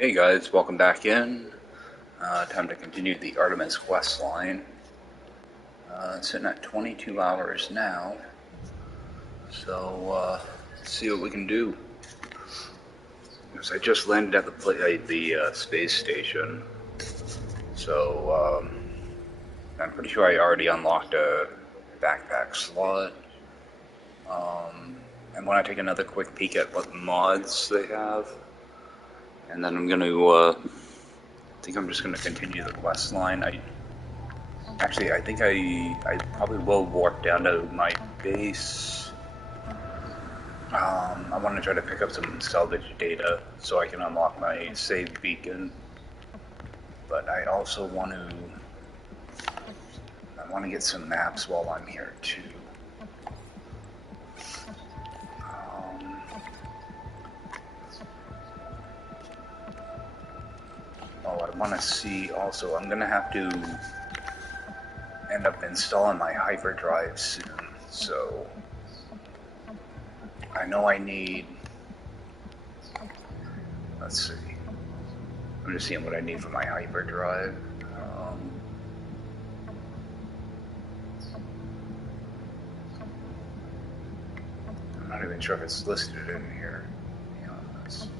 Hey guys, welcome back in. Time to continue the Artemis Questline. Sitting at 22 hours now, so let's see what we can do. Because I just landed at the space station, so I'm pretty sure I already unlocked a backpack slot. I want to take another quick peek at what mods they have, and then I'm going to. I think I'm just going to continue the quest line. Actually, I think I probably will warp down to my base. I want to try to pick up some salvage data so I can unlock my save beacon. But I also want to get some maps while I'm here too. I want to see also. I'm gonna have to end up installing my hyperdrive soon, so I know I need. Let's see. I'm just seeing what I need for my hyperdrive. I'm not even sure if it's listed in here, to be honest.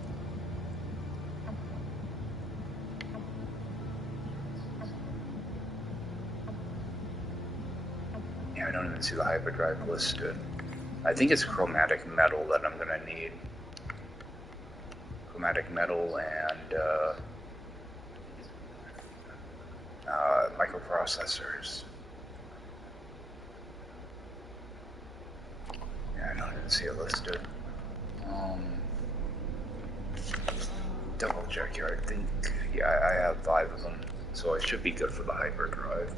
Yeah, I don't even see the hyperdrive listed. I think it's chromatic metal that I'm gonna need. Chromatic metal and microprocessors. Yeah, I don't even see it listed. Double check here. I think, yeah, I have 5 of them, so I should be good for the hyperdrive.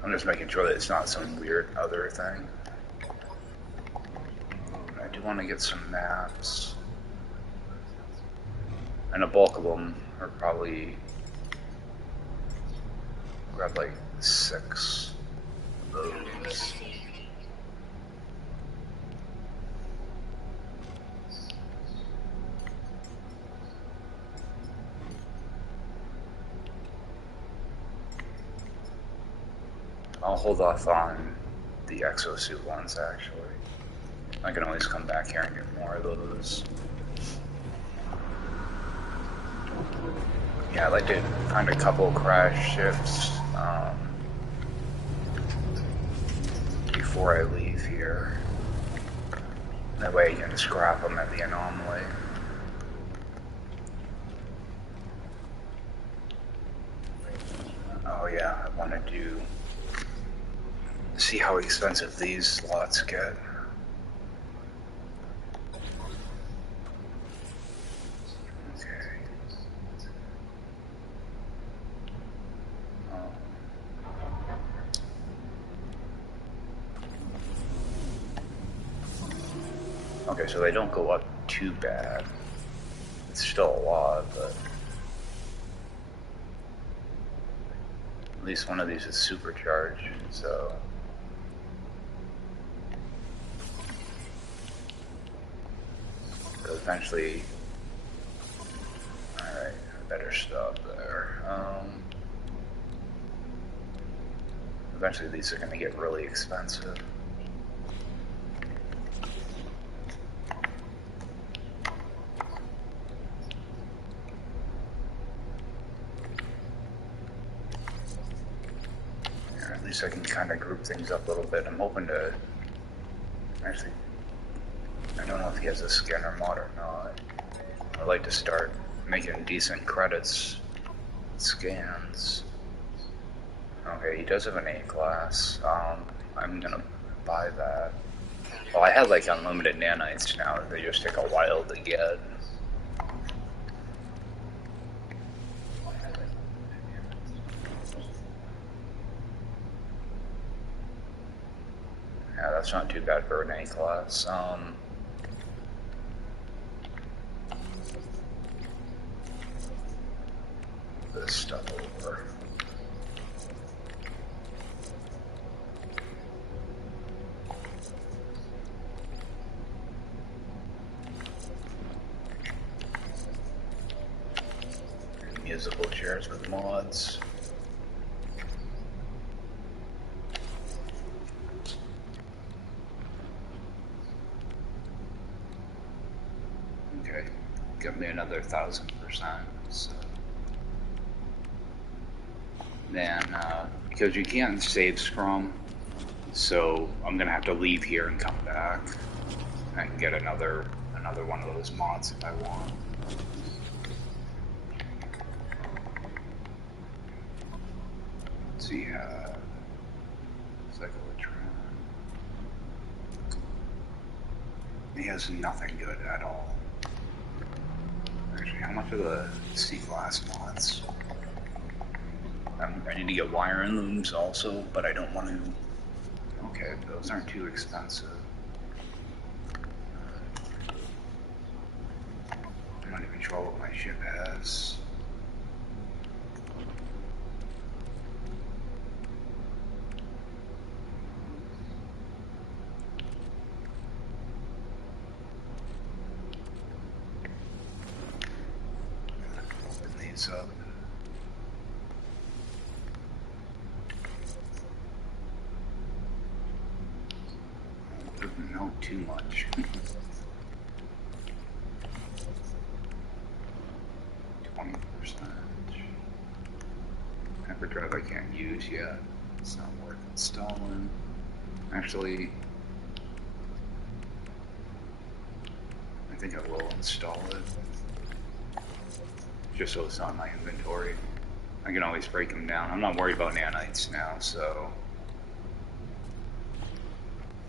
I'm just making sure that it's not some weird other thing. I do want to get some maps, and a bulk of them are probably grab like 6 of those. I'll hold off on the exosuit ones, actually. I can always come back here and get more of those. Yeah, I'd like to find a couple crash ships before I leave here. That way I can scrap them at the anomaly. Oh yeah, I want to see how expensive these slots get. Okay, so they don't go up too bad. It's still a lot, but at least one of these is supercharged, so eventually. Alright, I better stop there. Eventually these are going to get really expensive. At least I can kind of group things up a little bit. I'm hoping to actually, I don't know if he has a scanner mod or not. I'd like to start making decent credits scans. Okay, he does have an A class. I'm gonna buy that. Well, I have like unlimited nanites now. They just take a while to get. Yeah, that's not too bad for an A class. This stuff over. musical chairs with mods. Okay, give me another 1000%. So then, because you can't save Scrum, so I'm gonna have to leave here and come back. I can get another one of those mods if I want. Let's see, Cyclotron. He has nothing good at all. Actually, how much are the C-class mods? I need to get wire and looms also, but I don't want to. Okay, those aren't too expensive. I'm not even sure what my ship has. Open these up. No, too much. 20%. Hyperdrive I can't use yet. It's not worth installing. Actually, I think I will install it. Just so it's not in my inventory. I can always break them down. I'm not worried about nanites now, so.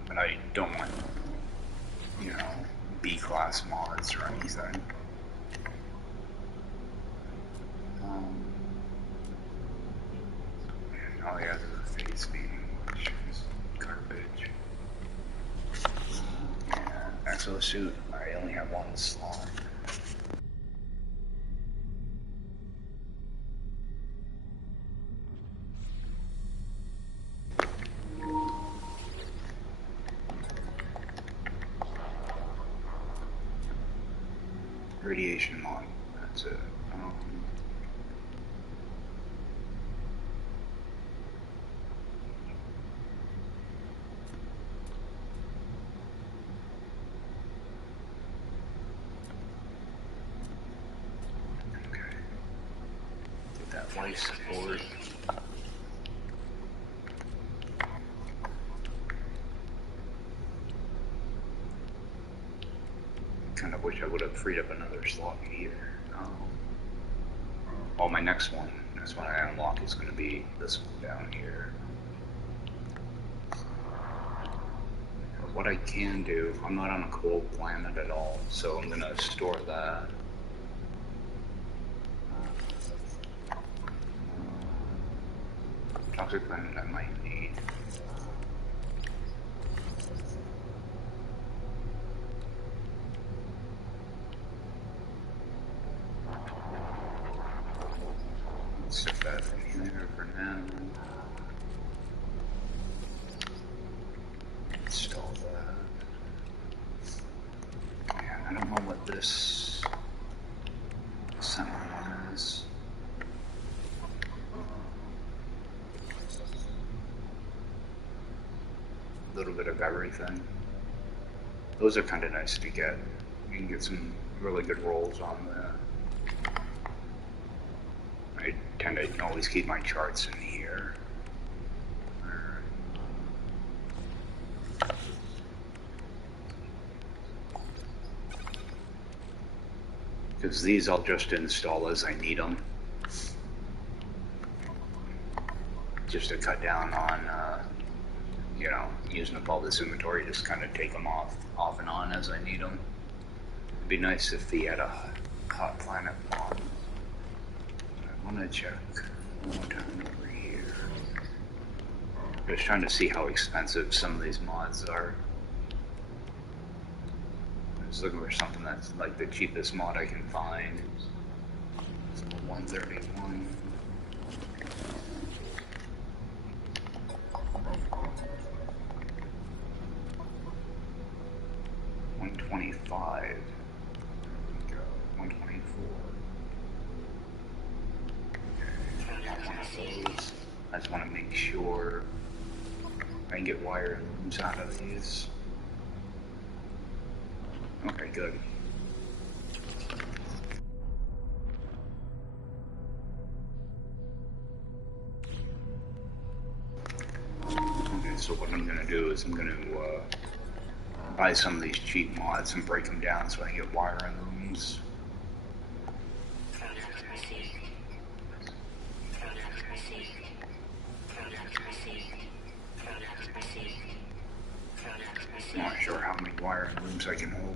But I don't want, you know, B-class mods or anything. And all he has is a face beam, which is garbage. And exosuit, I only have one slot. Radiation mod, that's it. Okay. Get that life support. Kind of wish I would have freed up another slot here. Oh, my next one I unlock is going to be this one down here. What I can do, I'm not on a cold planet at all, so I'm going to store that. Toxic planet I might need. Stick that in there for now. Install that. Man, I don't know what this Sentinel is. A little bit of everything. Those are kind of nice to get. You can get some really good rolls on that. I tend to always keep my charts in here. Because these I'll just install as I need them. Just to cut down on, you know, using up all this inventory, just kind of take them off and on as I need them. It'd be nice if he had a hot planet mod. I want to check one more time over here. Just trying to see how expensive some of these mods are. I'm just looking for something that's like the cheapest mod I can find. It's 131. $125. There we go. $124. those. I just want to make sure I can get wire looms out of these. Okay, good. Okay, so what I'm gonna do is I'm gonna buy some of these cheap mods and break them down so I can get wire and looms. I'm not sure how many wire and looms I can hold.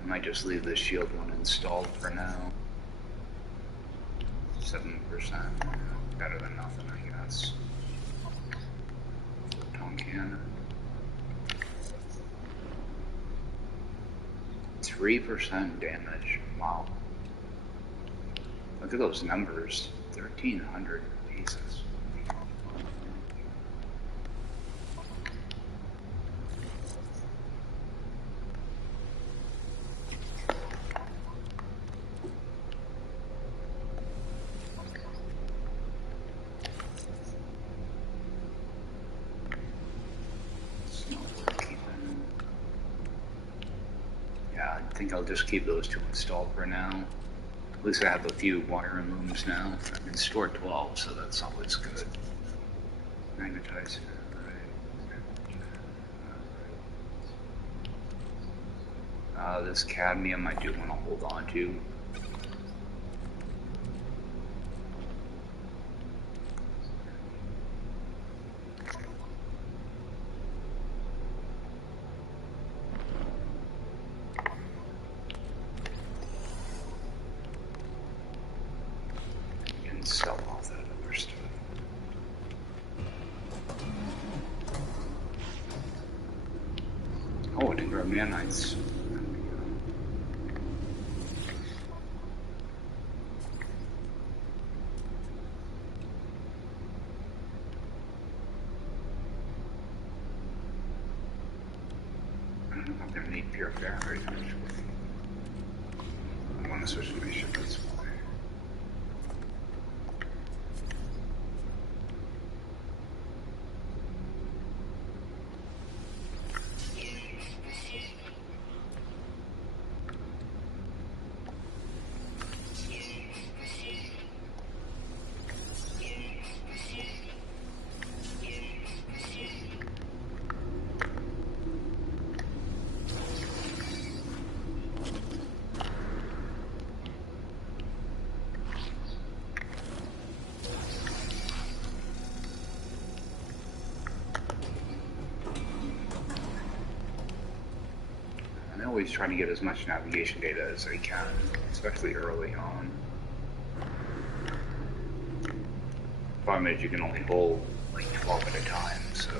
I might just leave the shield one installed for now. 7%. Better than nothing, I guess. Photon cannon. 3% damage. Wow. Look at those numbers. 1,300 pieces. I think I'll just keep those two installed for now. At least I have a few wire and looms now. I can store 12, so that's always good. Magnetize. This cadmium I do want to hold on to. Sell off that other stuff. Oh, I didn't grab nanites. I don't know if I'm gonna need pure ferrite actually. I want to switch to my ship, that's why. I'm always trying to get as much navigation data as I can, especially early on. Problem is you can only hold like 12 at a time, so.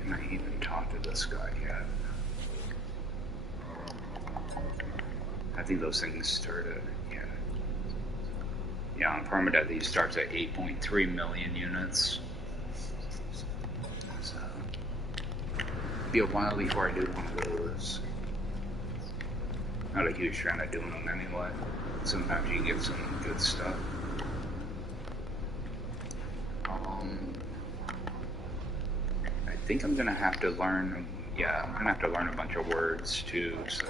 Can I even talk to this guy yet? I think those things started, yeah. Yeah, on Permadeath, he starts at 8.3 million units. So, it'll be a while before I do one of those. Not a huge fan of doing them anyway. Sometimes you can get some good stuff. I think I'm gonna have to learn, yeah, I'm gonna have to learn a bunch of words too, so.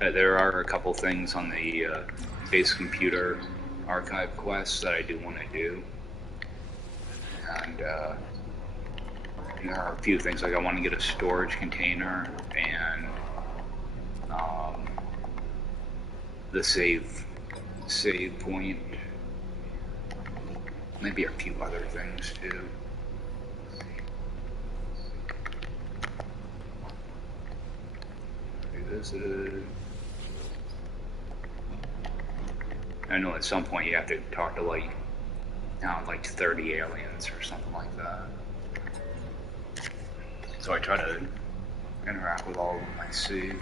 There are a couple things on the base computer archive quests that I do want to do. And there are a few things, like I want to get a storage container and the save point. Maybe a few other things too. Revisit. I know at some point you have to talk to like, like 30 aliens or something like that. So I try to interact with all of them I see.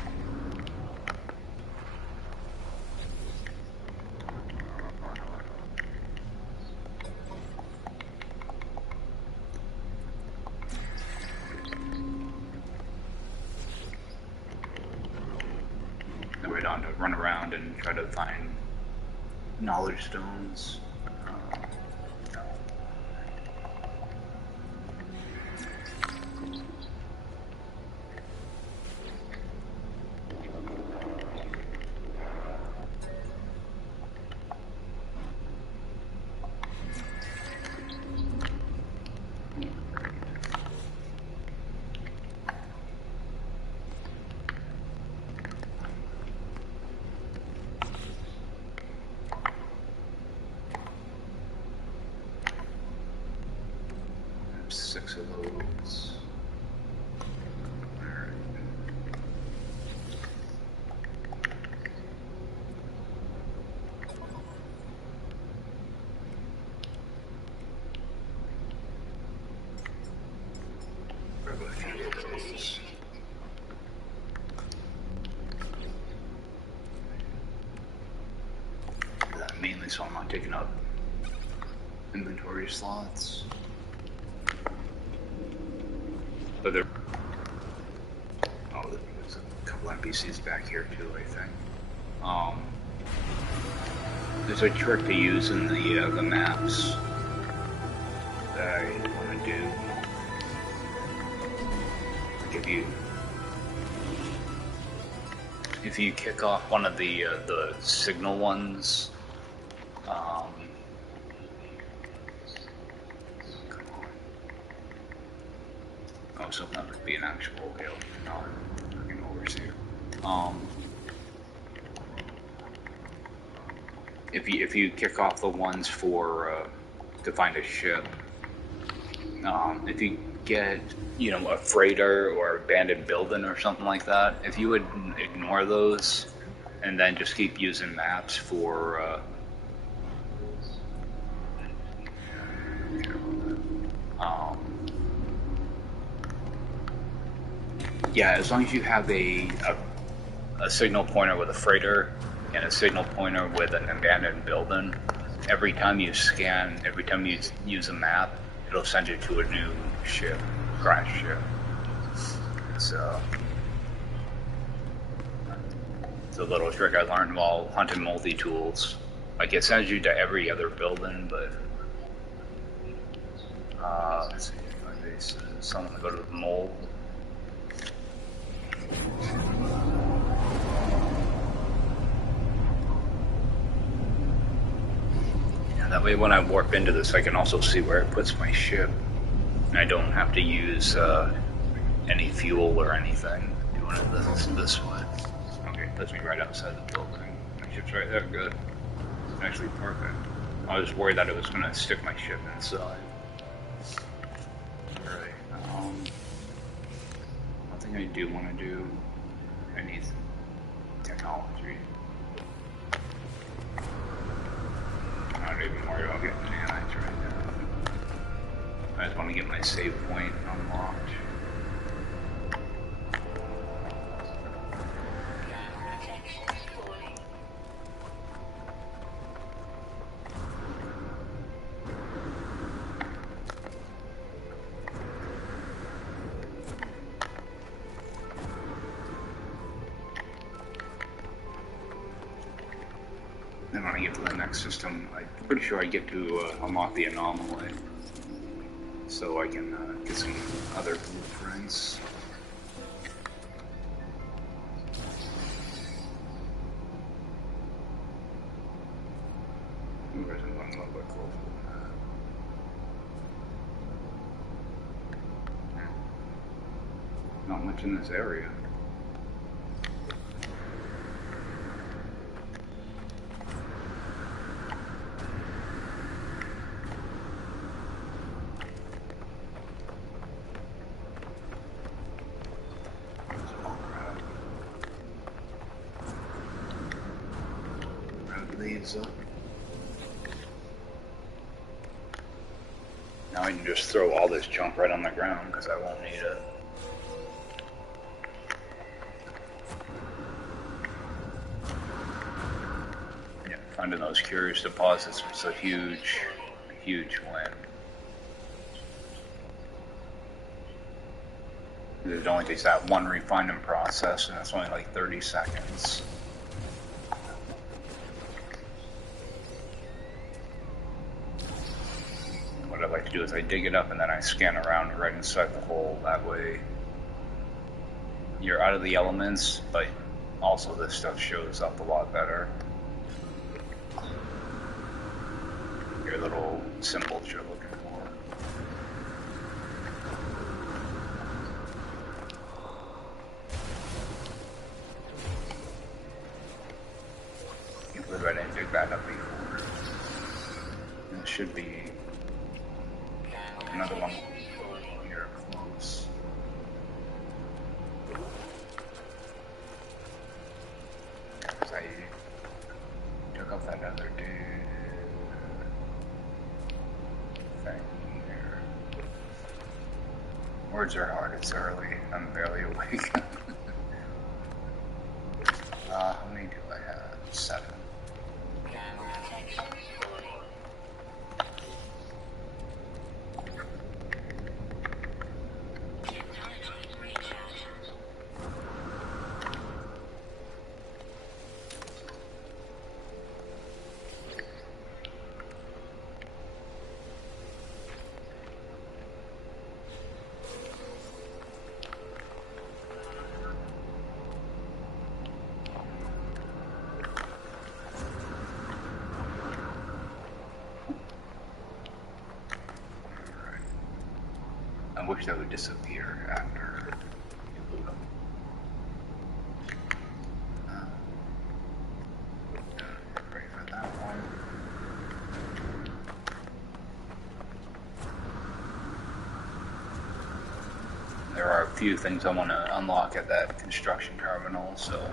Then we're on to run around and try to find knowledge stones. Six of those. Alright. Grab a few of those. That mainly so I'm not taking up inventory slots. But there, there's a couple NPCs back here too, I think. There's a trick to use in the maps that I want to do. Like if you kick off one of the signal ones, so that would be an actual alien, not an overseer. If you kick off the ones for to find a ship, if you get a freighter or abandoned building or something like that, if you would ignore those and then just keep using maps for yeah, as long as you have a signal pointer with a freighter and a signal pointer with an abandoned building, every time you scan, every time you use a map, it'll send you to a new ship, crash ship. So it's a little trick I learned while hunting multi-tools. Like it sends you to every other building, but let's see if someone go to the mole. Yeah, that way when I warp into this I can also see where it puts my ship. And I don't have to use any fuel or anything doing it this way. Okay, it puts me right outside the building. My ship's right there, good. Actually perfect. I was worried that it was going to stick my ship inside. Alright, one thing I do want to do, I need technology. I'm not even worried about getting nanites right now. I just want to get my save point unlocked. Then when I get to the next system, I'm pretty sure I get to unlock the anomaly, so I can get some other blueprints. Maybe I'm going a little bit closer than that. Not much in this area. These up. I can just throw all this junk right on the ground because I won't need it. Yeah, finding those curious deposits was a huge win. It only takes that one refinement process, and it's only like 30 seconds. What I like to do is I dig it up and then I scan around right inside the hole. That way you're out of the elements, but also this stuff shows up a lot better. Your little symbols you're looking for. I can't believe I didn't dig that up before. It should be another one here close. Because I took up that other dude thing here. Words are hard, it's early. I'm barely awake. How many do I have? 7. I wish that would disappear after you loot them. Ready for that one. There are a few things I want to unlock at that construction terminal, so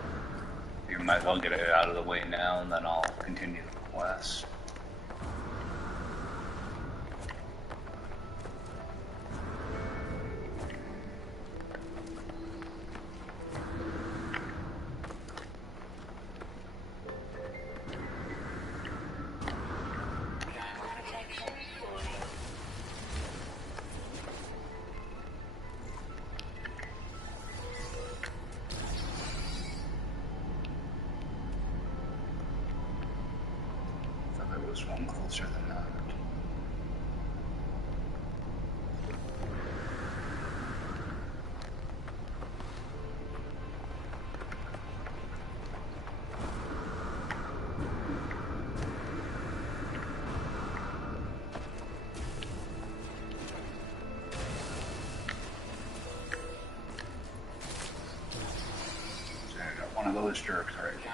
you might as well get it out of the way now, and then I'll continue the quest. Was one closer than that. So I got one of those jerks right here.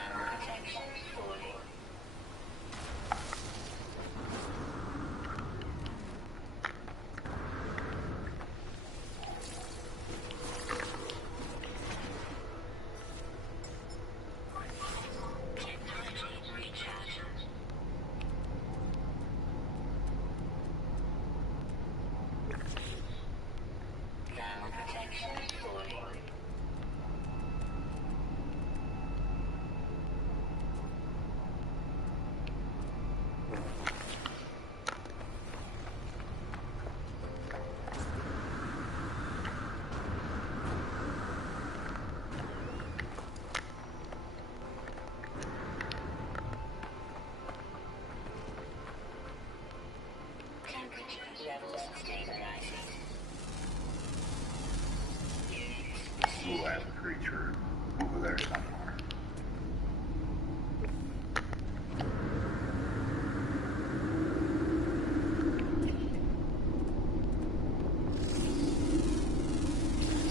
Ooh, I have a creature over there somewhere.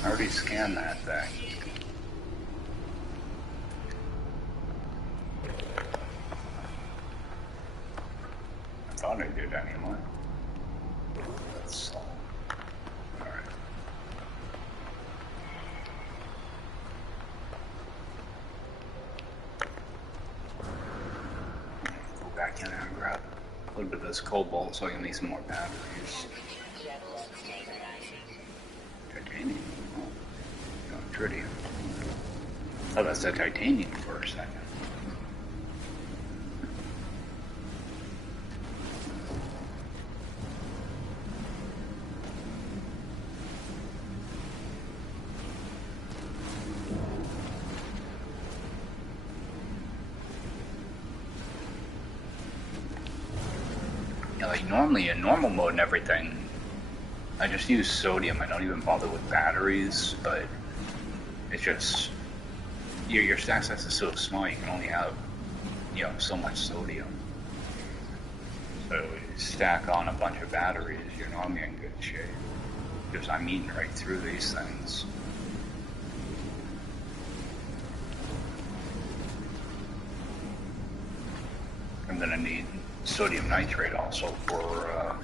I already scanned that thing. I thought I did anyway. That's all. Alright. Go back in and grab a little bit of this cobalt so I can make some more batteries. tritium. Oh, that's the titanium for a second. Yeah, like normally in normal mode and everything, I just use sodium. I don't even bother with batteries, but it's just your stack size is so small. You can only have, you know, so much sodium. So you stack on a bunch of batteries, you're normally in good shape. Because I'm eating right through these things. I'm gonna need sodium nitrate also for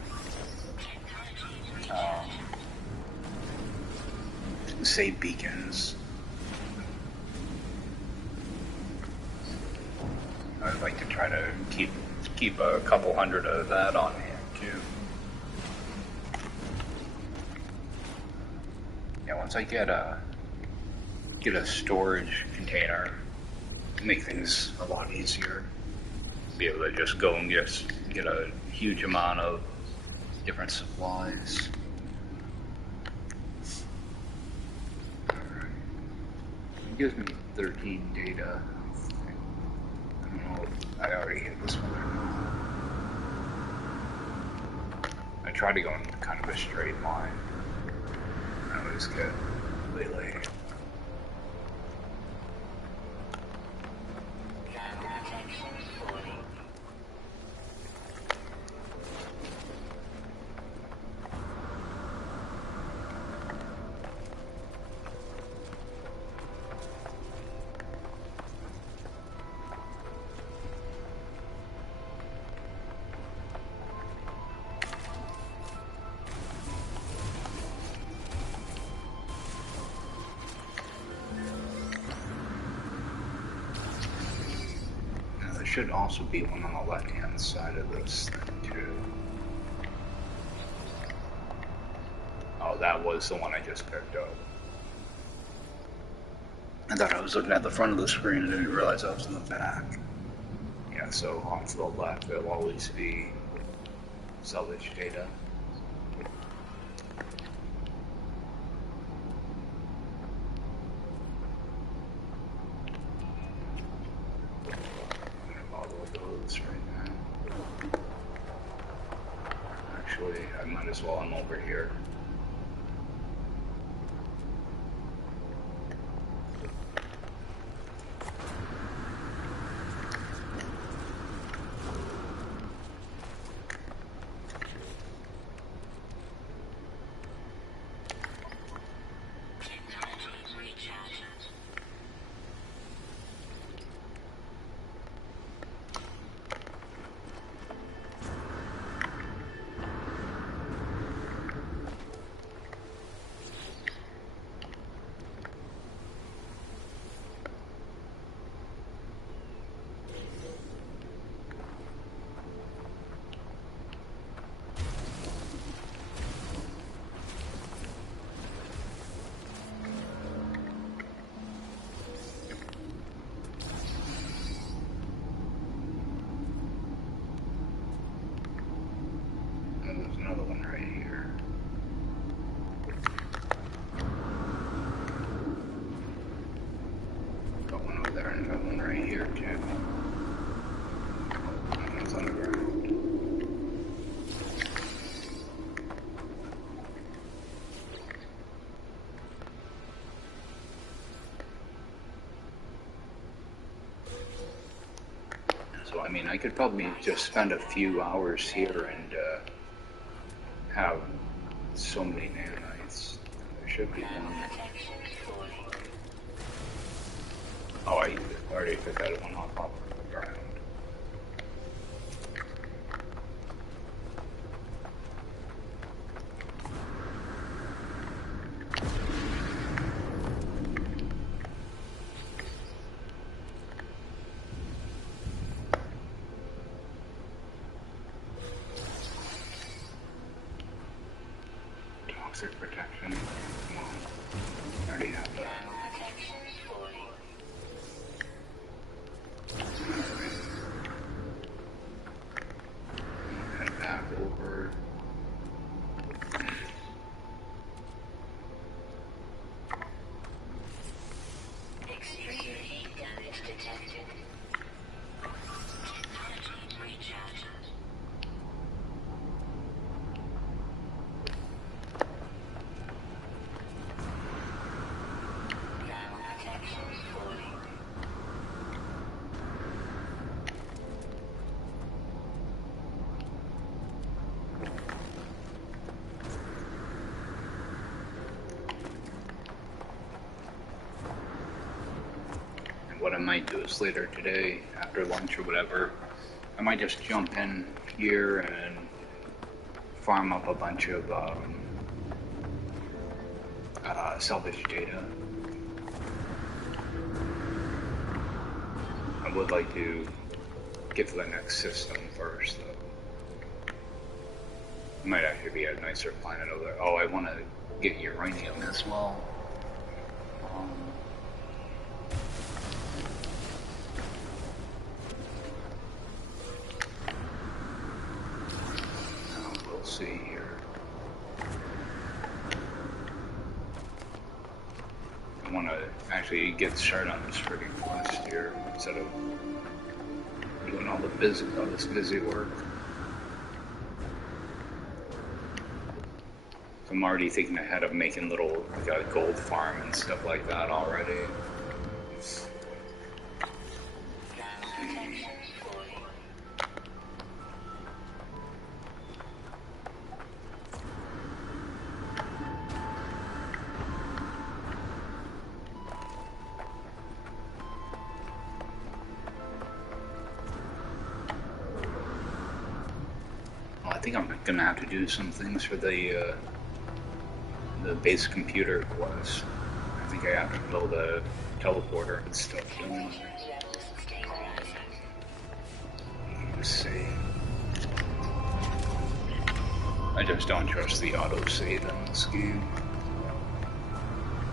save beacons. I'd like to try to keep a couple hundred of that on hand too. Yeah, once I get a storage container, make things a lot easier. Be able to just go and get a huge amount of different supplies. Alright. It gives me 13 data. I don't know if I already hit this one or not. I try to go in kind of a straight line. I always get way. Should also be one on the left hand side of this thing too. Oh, that was the one I just picked up. I thought I was looking at the front of the screen and didn't realize I was in the back. Yeah, so off to the left there'll always be salvage data. I might as well, I'm over here. I mean, I could probably just spend a few hours here and have so many nanites. There should be one. Oh, I already took that one off the ground. Protection. Come on. I already have that. what I might do is later today, after lunch or whatever, I might just jump in here and farm up a bunch of salvage data. I would like to get to the next system first, though. It might actually be a nicer planet over there. Oh, I want to get uranium as well. We'll see here. I want to actually get started on this freaking quest here instead of doing all this busy work. So I'm already thinking ahead of making little like a gold farm and stuff like that already. I think I'm gonna have to do some things for the base computer quest. I think I have to build a teleporter and stuff. Let's see. I just don't trust the autosave in this game.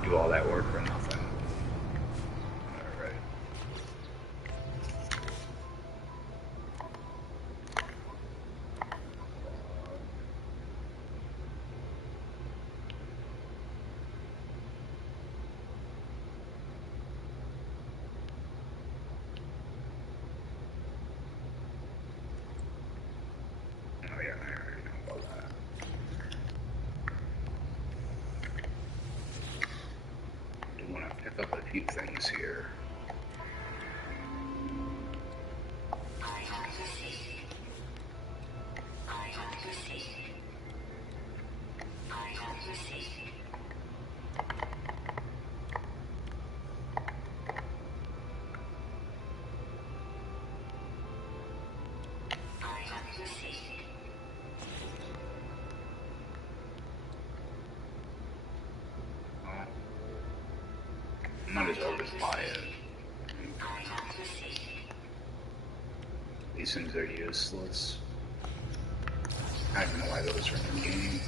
Do all that work for nothing. Alright. Up a few things here. Might as well just buy it. These things are useless. I don't know why those are in the game.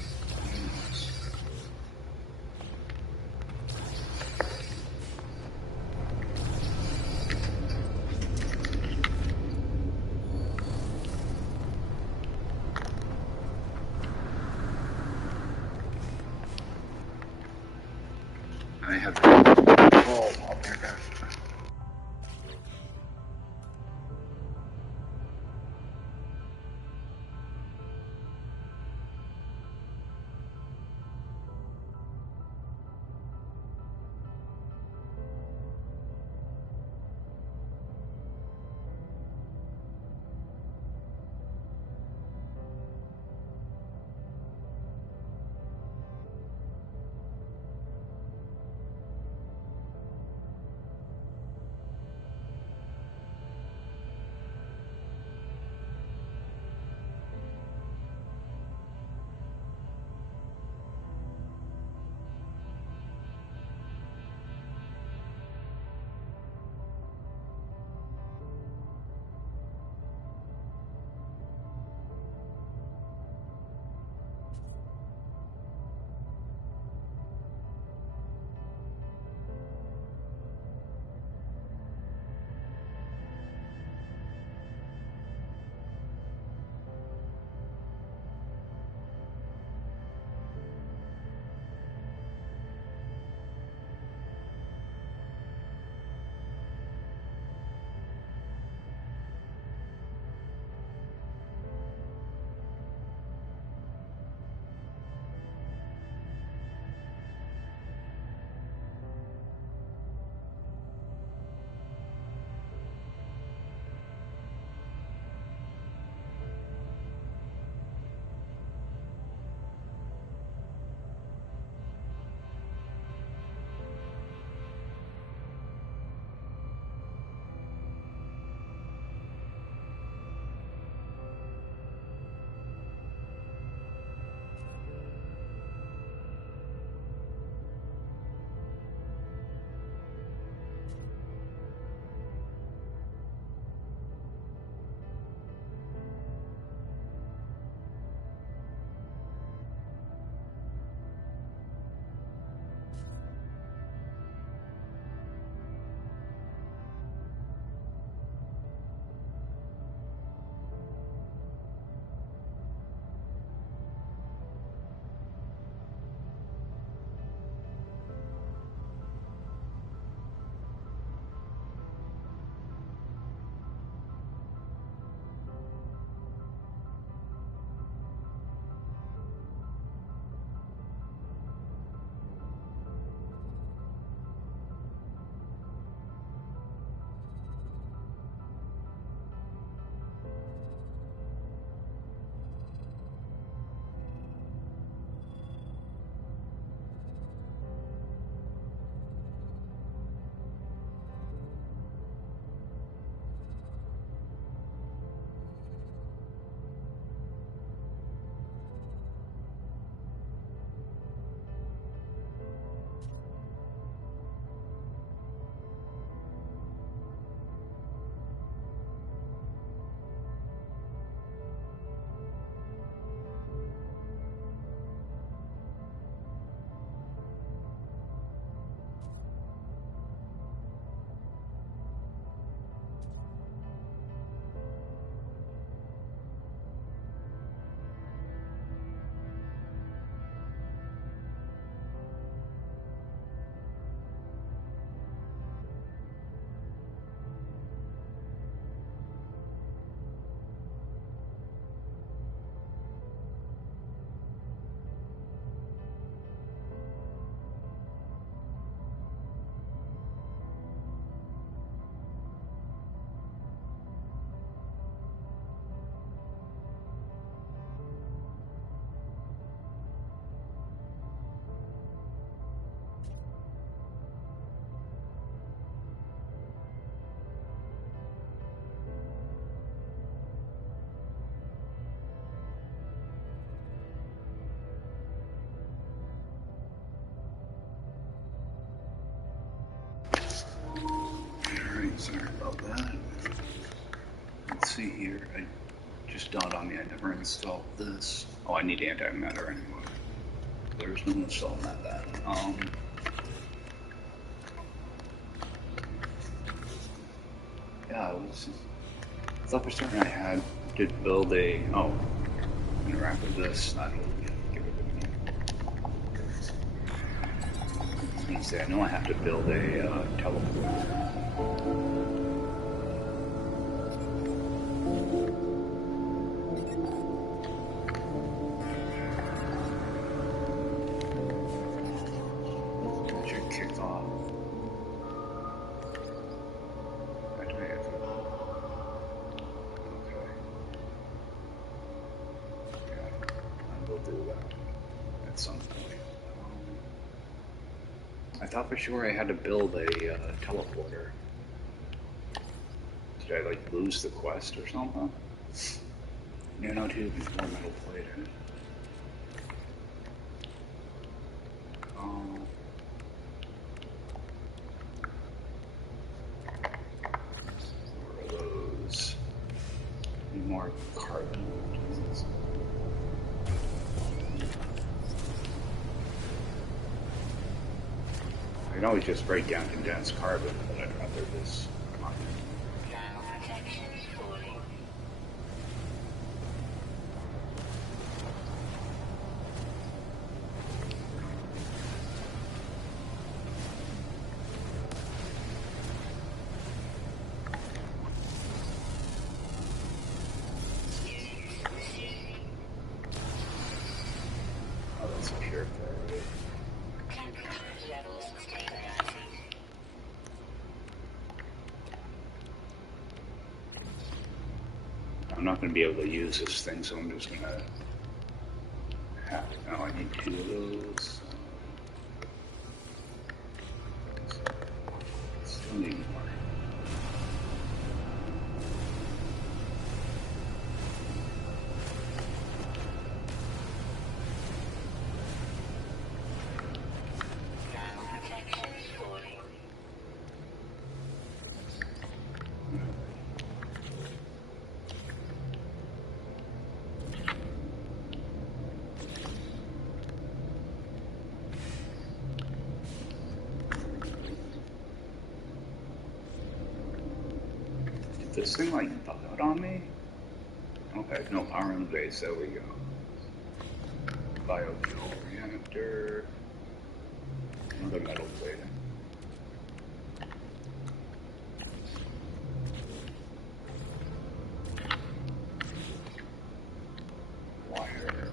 I have I'll be back. that. Let's see here. I just dawned on me I never installed this. Oh, I need antimatter anyway. There's no installing that then. Yeah, I thought for certain I did build a. Oh, interact with this. That'll give it a minute. Let's see, I know I have to build a teleport. I thought for sure I had to build a teleporter. Did I like lose the quest or something? Nanotube before metal plated. Where are those? Need more carbon. Jesus. I can always just break down condensed carbon, but I'd rather this carbon. Oh, that's a pure clarity. I'm not going to be able to use this thing, so I'm just going to have to. Oh, I need 2 of those. Still need more. This thing like bug out on me? Okay, no power in the base, there we go. Biofuel reactor. Another metal plating. Wire.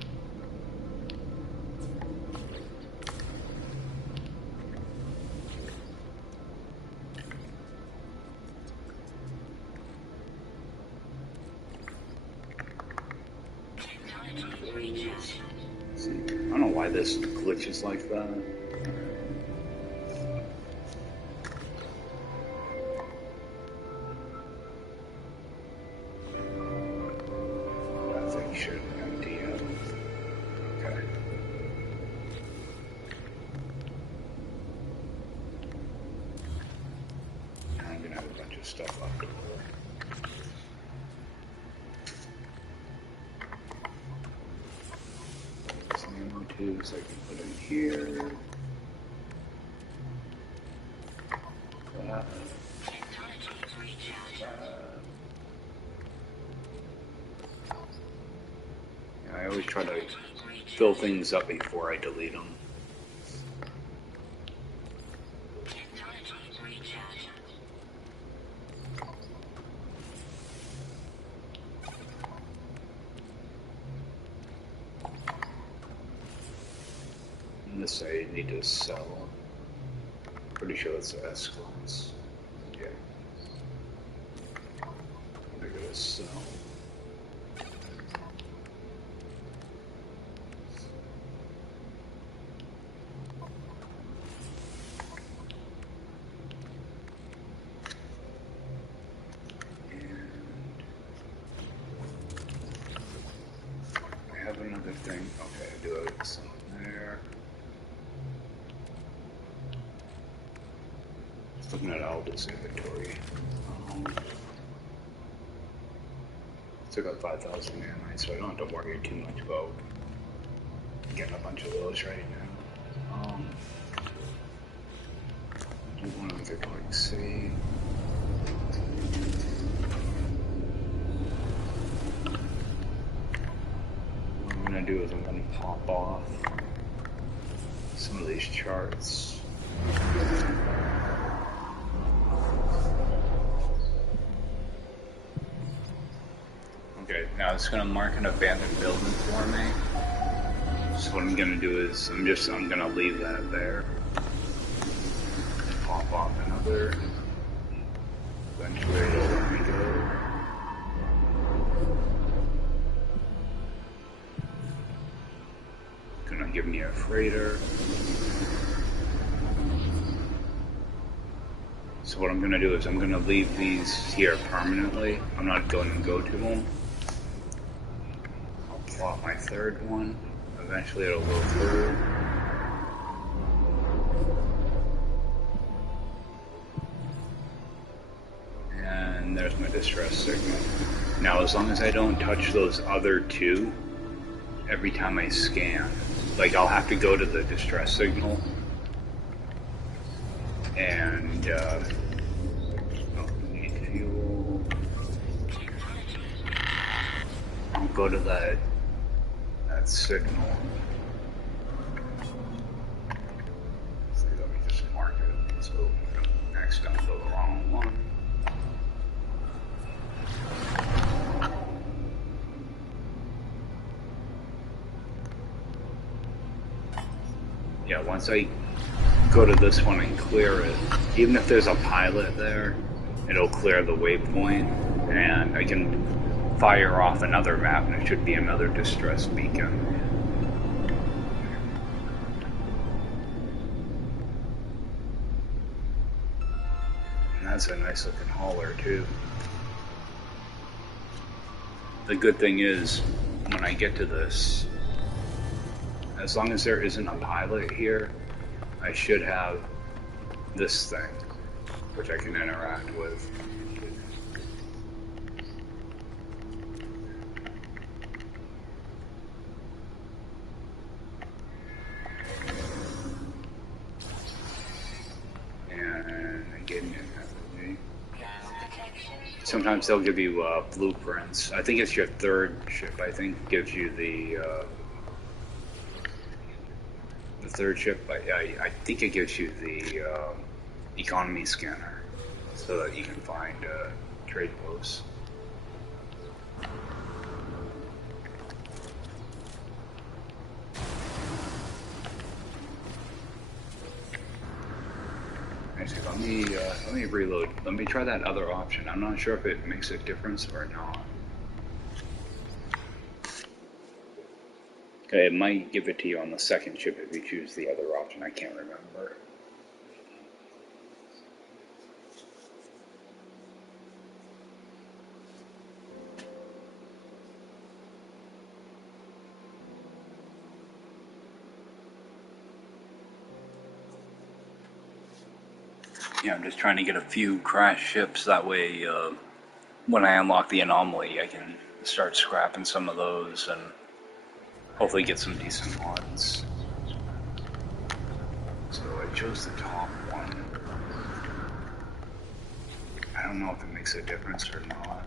See, I don't know why this glitches like that. That thing should empty out. Okay. I'm gonna have a bunch of stuff left over. Tubes I can put in here. I always try to fill things up before I delete them. This I need to sell. Pretty sure that's the S class. Yeah. I'm gonna sell. And I have another thing. Okay, I do have some there. Looking at Aldo's inventory. Still got 5,000 nanites, so I don't have to worry too much about getting a bunch of those right now. I do want to quick save. What I'm going to do is I'm going to pop off some of these charts. Okay, now it's going to mark an abandoned building for me. So what I'm going to do is I'm going to leave that there. Pop off another. Eventually it'll let me go. It's going to give me a freighter. So what I'm going to do is I'm going to leave these here permanently. I'm not going to go to them. I'll plot my third one. Eventually it'll go through. And there's my distress signal. Now as long as I don't touch those other two every time I scan, like I'll have to go to the distress signal and need fuel. I'll go to that signal. So let me just mark it so I don't accidentally go the wrong one. Yeah, once I go to this one and clear it, even if there's a pilot there, it'll clear the waypoint, and I can fire off another map, and it should be another distress beacon. And that's a nice looking hauler too. The good thing is, when I get to this, as long as there isn't a pilot here, I should have this thing, which I can interact with. Sometimes they'll give you blueprints. I think it's your third ship. I think gives you the third ship. I think it gives you the economy scanner so that you can find trade posts. Actually, let me reload. Let me try that other option. I'm not sure if it makes a difference or not. Okay, it might give it to you on the second ship if you choose the other option. I can't remember. Yeah, I'm just trying to get a few crash ships. That way, when I unlock the anomaly, I can start scrapping some of those and hopefully get some decent ones. So I chose the top one. I don't know if it makes a difference or not.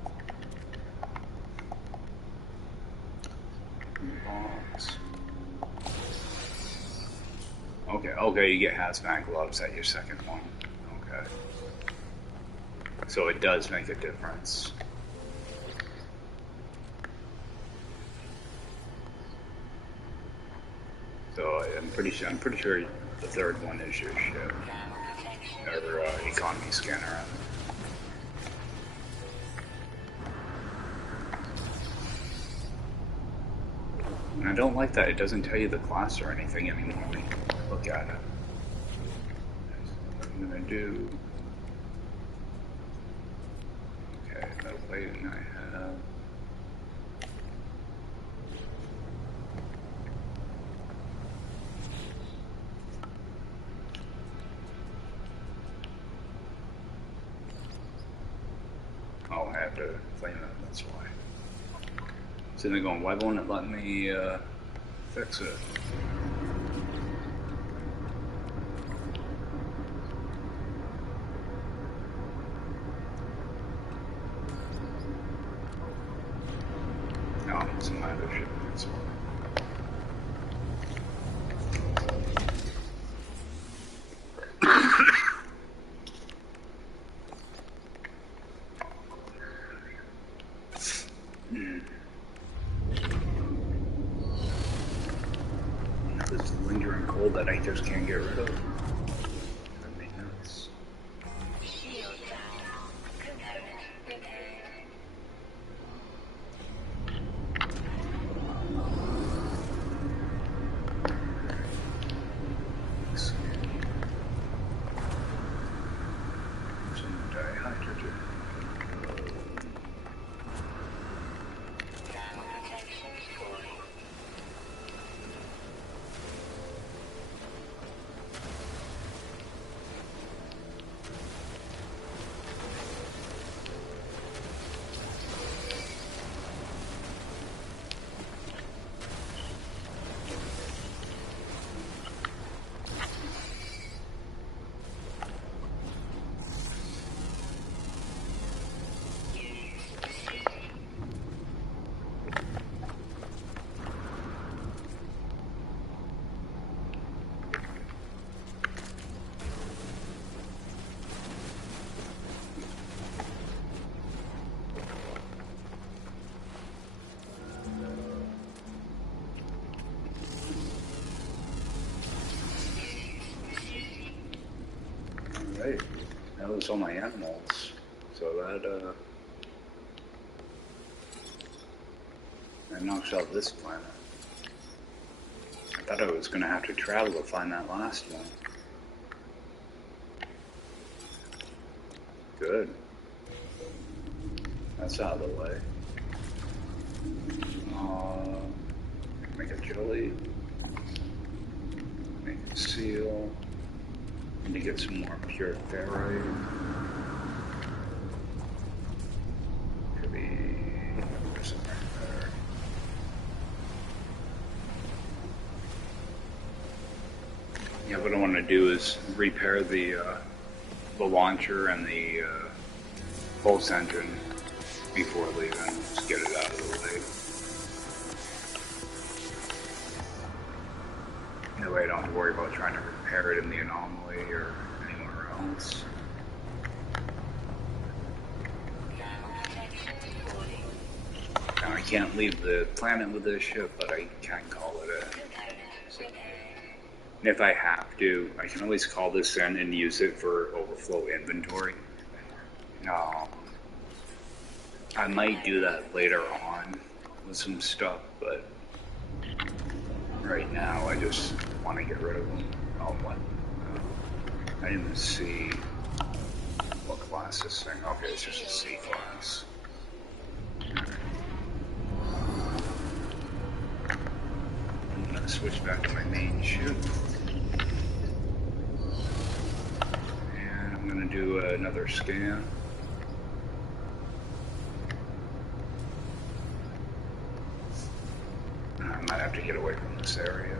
Box. Okay, you get hazmat gloves at your second one. Okay. So it does make a difference. So I'm pretty sure the third one is your ship, or economy scanner. And I don't like that it doesn't tell you the class or anything anymore when you look at it. What I'm gonna do. Okay, that lighting I have. have to claim it, that's why. So they're going, why won't it let me fix it? No, it's my other ship, that's why. This lingering cold that I just can't get rid of. That'd be nuts. Some dihydrogen. Right, that was all my animals, so that knocks out this planet. I thought I was going to have to travel to find that last one. Good. That's out of the way. Make a jelly. Make a seal. Need to get some more pure ferrite. Could be something right there. Yeah, what I want to do is repair the launcher and the pulse engine before leaving. Just get it out of the way. That way I don't have to worry about trying to repair it in the anomaly or anywhere else. Now I can't leave the planet with this ship, but I can call it in. So, and if I have to, I can always call this in and use it for overflow inventory. I might do that later on with some stuff, but right now I just want to get rid of them. Oh, what? I didn't even see what class this thing. Okay, it's just a C class. I'm gonna switch back to my main ship. And I'm gonna do another scan. I might have to get away from this area.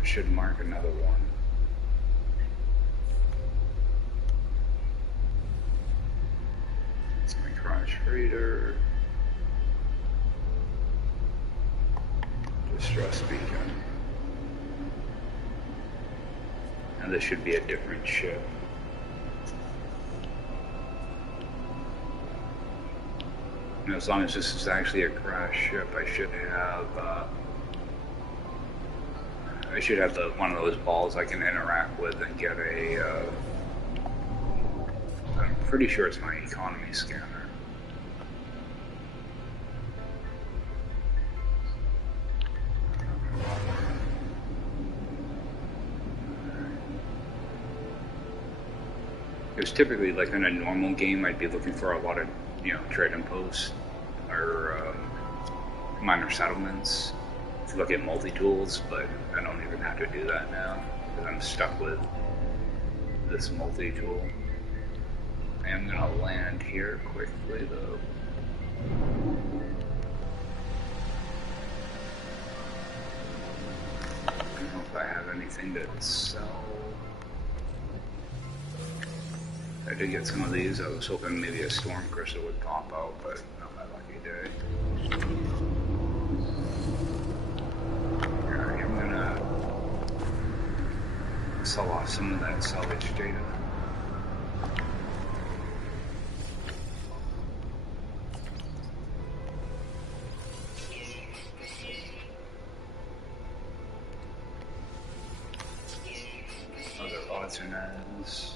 I should mark another one. It's my crash freighter. Distress beacon. And this should be a different ship. And as long as this is actually a crash ship, I should have one of those balls I can interact with and get a. I'm pretty sure it's my economy scanner. Because typically, like in a normal game, I'd be looking for a lot of, trading posts or minor settlements to look at multi-tools, but I don't even have to do that now because I'm stuck with this multi-tool. I am gonna land here quickly though. I don't know if I have anything to sell. I did get some of these. I was hoping maybe a storm crystal would pop out, but not my lucky day. Alright, I'm gonna sell off some of that salvage data. Other odds and ends.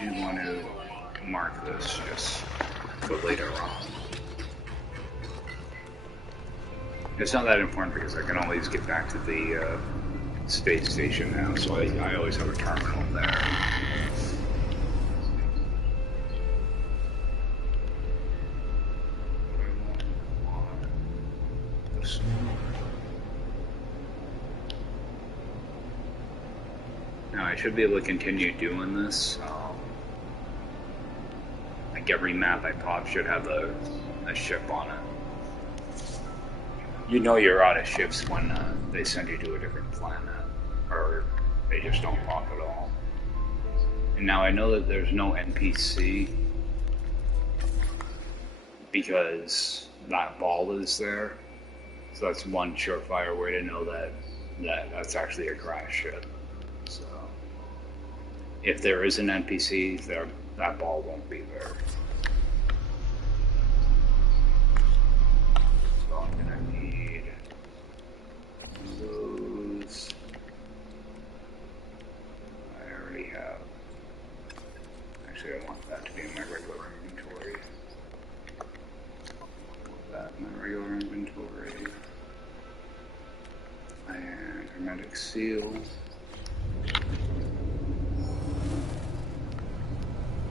I do want to mark this just for later on. It's not that important because I can always get back to the space station now, so I always have a terminal there. Now I should be able to continue doing this. Like every map I pop should have a ship on it. You know you're out of ships when they send you to a different planet, or they just don't pop at all. And now I know that there's no NPC because that ball is there. So that's one surefire way to know that that's actually a crash ship. So if there is an NPC, that ball won't be there. So I'm gonna need those. I already have. Actually, I want that to be in my regular inventory. Put that in my regular inventory. And hermetic seal.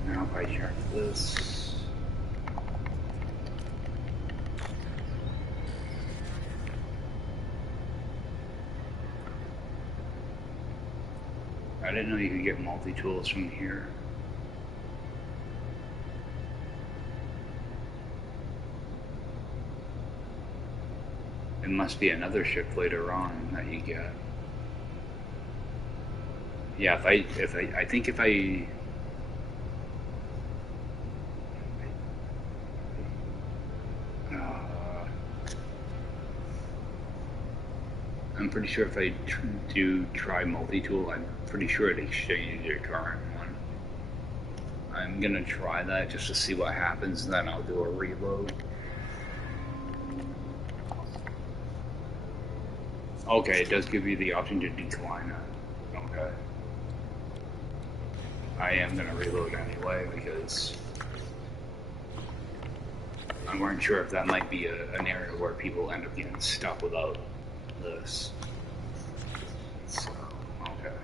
Now if I check this. I didn't know you could get multi-tools from here. It must be another ship later on that you get. Yeah, I think if I I'm pretty sure if I do try multi-tool, I'm pretty sure it exchanges your current one. I'm gonna try that just to see what happens, and then I'll do a reload. Okay, it does give you the option to decline it. Okay. I am gonna reload anyway because I weren't sure if that might be an area where people end up getting stuck without this. So, okay.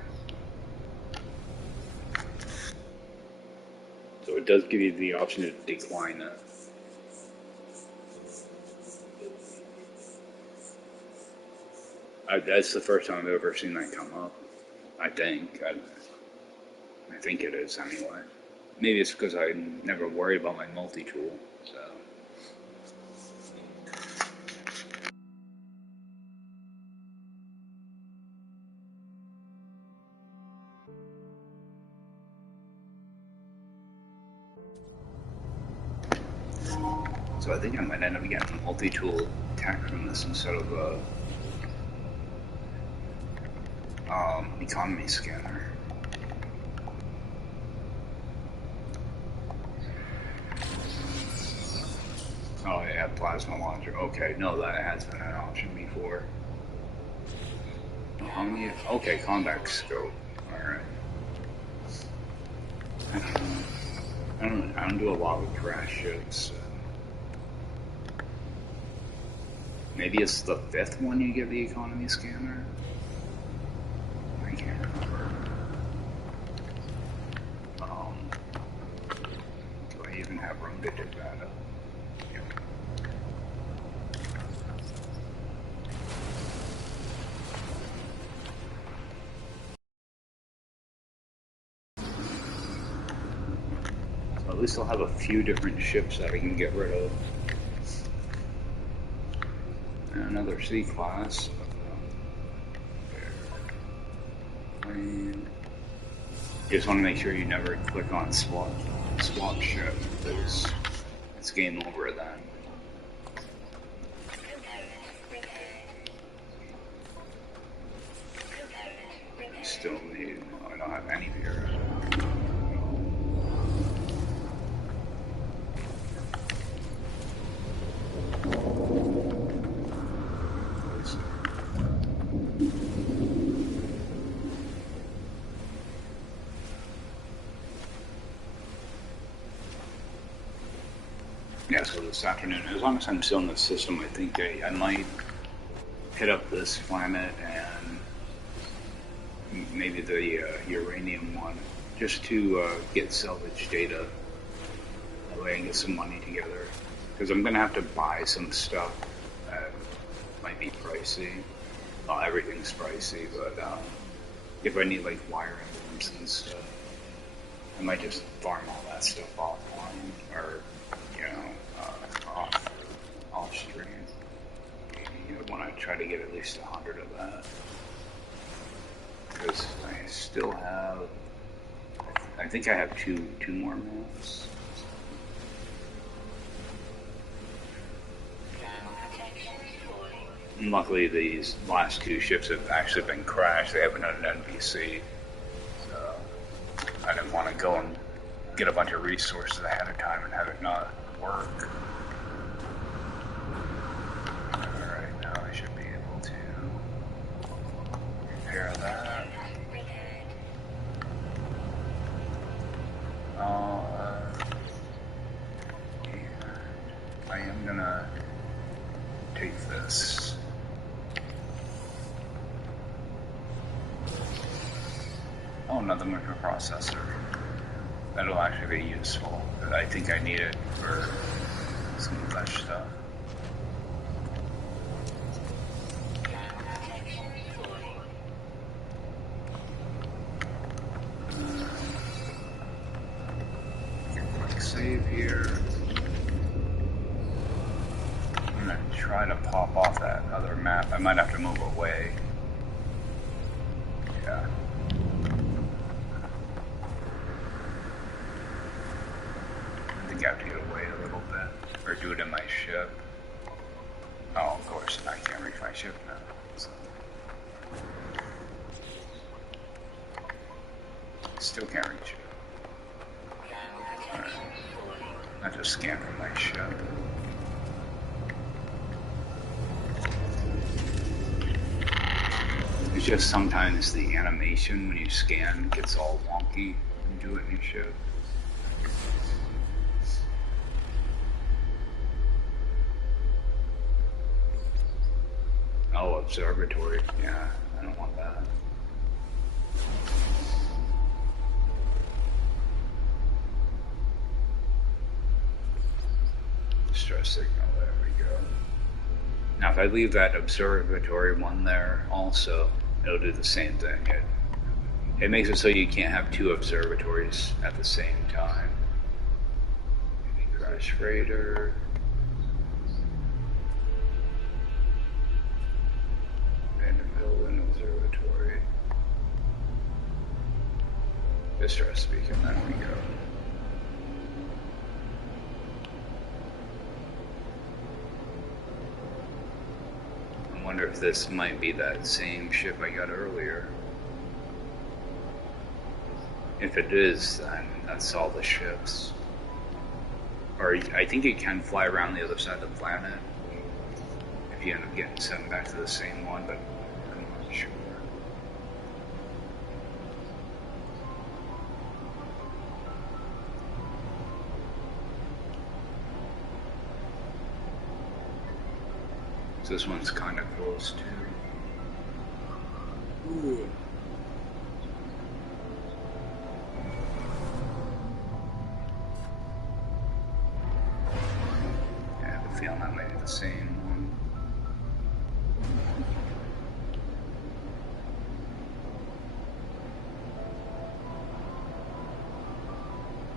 So it does give you the option to decline it. That's the first time I've ever seen that come up. I think. I think it is anyway. Maybe it's because I never worried about my multi-tool, so. So I think I might end up getting a multi-tool tech from this instead of a economy scanner. Oh, yeah, plasma launcher. Okay, no, that has been an option before. How many? Okay, combat scope. Alright. I don't do a lot with crash ships. Maybe it's the 5th one you get the economy scanner? I can't remember. Do I even have room to dig that up? Yep. So at least I'll have a few different ships that I can get rid of. Another C-class. You just want to make sure you never click on swap ship, because it's game over then. I still need, I don't have any here. Yeah, so this afternoon, as long as I'm still in the system, I think I might hit up this planet and maybe the uranium one, just to get salvage data. That way I can get some money together. Because I'm going to have to buy some stuff that might be pricey. Well, everything's pricey, but if I need like wiring looms and stuff, I might just farm all that stuff offline, or off stream. When I try to get at least 100 of that, because I still have, I think I have two more maps. And luckily, these last 2 ships have actually been crashed. They haven't had an NPC, so I didn't want to go and get a bunch of resources ahead of time and have it not work. Alright, now I should be able to repair that. I am gonna take this. Oh, another microprocessor. That'll actually be useful. I think I need it for some flesh stuff. Quick save here. I'm gonna try to pop off that other map. I might have to move away. Yeah. I think I have to get away a little bit, or do it in my ship. Oh, of course, I can't reach my ship now. So. Still can't reach it. Alright. I just scan from my ship. It's just sometimes the animation when you scan gets all wonky and do it in your ship. Oh, observatory. Yeah, I don't want that. Distress signal, there we go. Now if I leave that observatory one there also, it'll do the same thing. It makes it so you can't have 2 observatories at the same time. Maybe crash freighter. Vanderbilt observatory. Distress beacon, there we go. I wonder if this might be that same ship I got earlier. If it is, then that's all the ships. Or I think you can fly around the other side of the planet if you end up getting sent back to the same one, but I'm not sure. So this one's kind of close too. Ooh. Yeah, I have a feeling that might be the same one.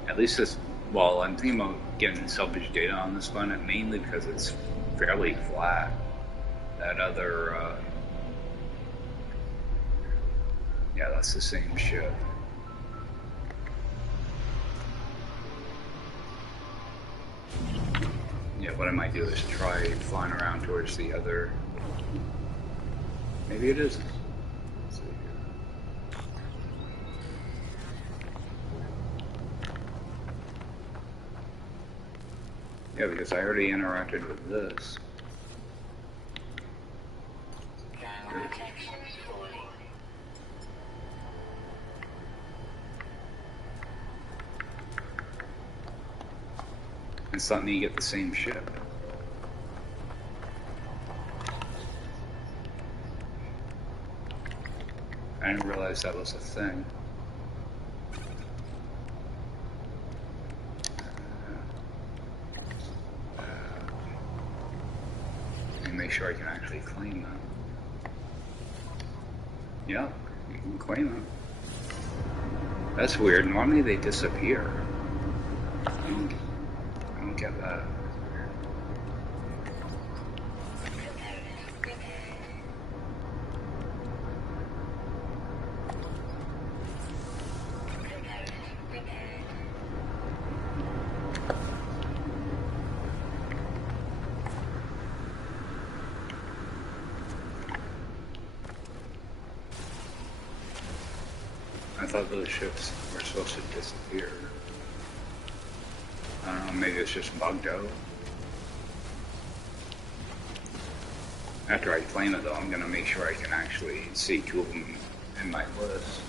At least this, well, I'm thinking about getting salvage data on this planet mainly because it's fairly flat. That other, yeah, that's the same ship. Yeah, what I might do is try flying around towards the other. Maybe it isn't. Let's see here. Yeah, because I already interacted with this. It's letting me get the same ship. I didn't realize that was a thing. Let me make sure I can actually claim them. Yeah, you can claim them. That's weird. Normally they disappear. I don't get that. I thought those ships were supposed to disappear. I don't know, maybe it's just bugged out. After I claim it though, I'm gonna make sure I can actually see two of them in my list.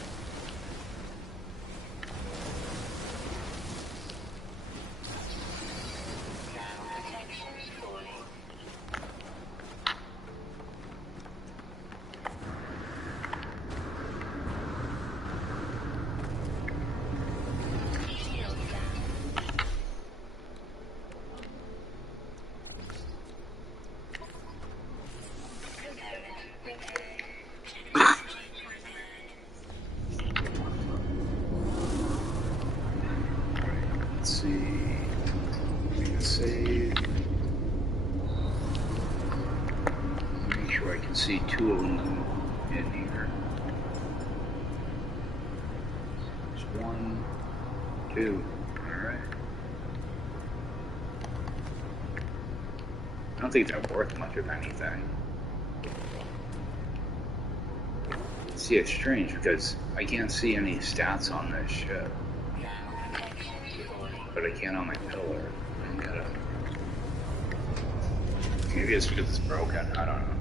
See two of them in here. There's one, two. Alright. I don't think they're worth much of anything. See, it's strange because I can't see any stats on this ship. But I can on my pillar. I gotta... Maybe it's because it's broken, I don't know.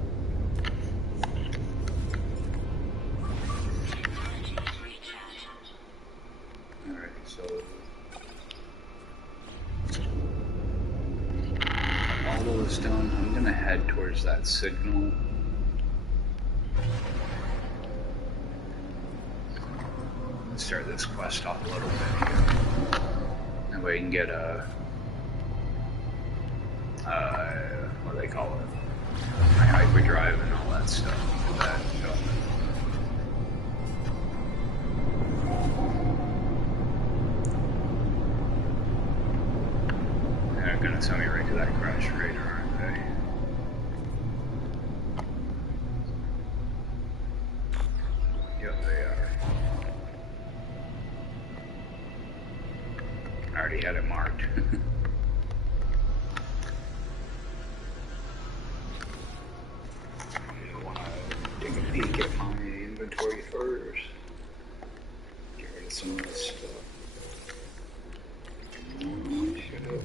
Done. I'm gonna head towards that signal. Let's start this quest off a little bit here. That way I can get a what do they call it? My hyperdrive and all that stuff. Get that going. They're gonna send me right to that crash radar, aren't they? Yep, they are. I already had it marked. I want to take a peek at my inventory first. Get rid of some of this stuff. Should have.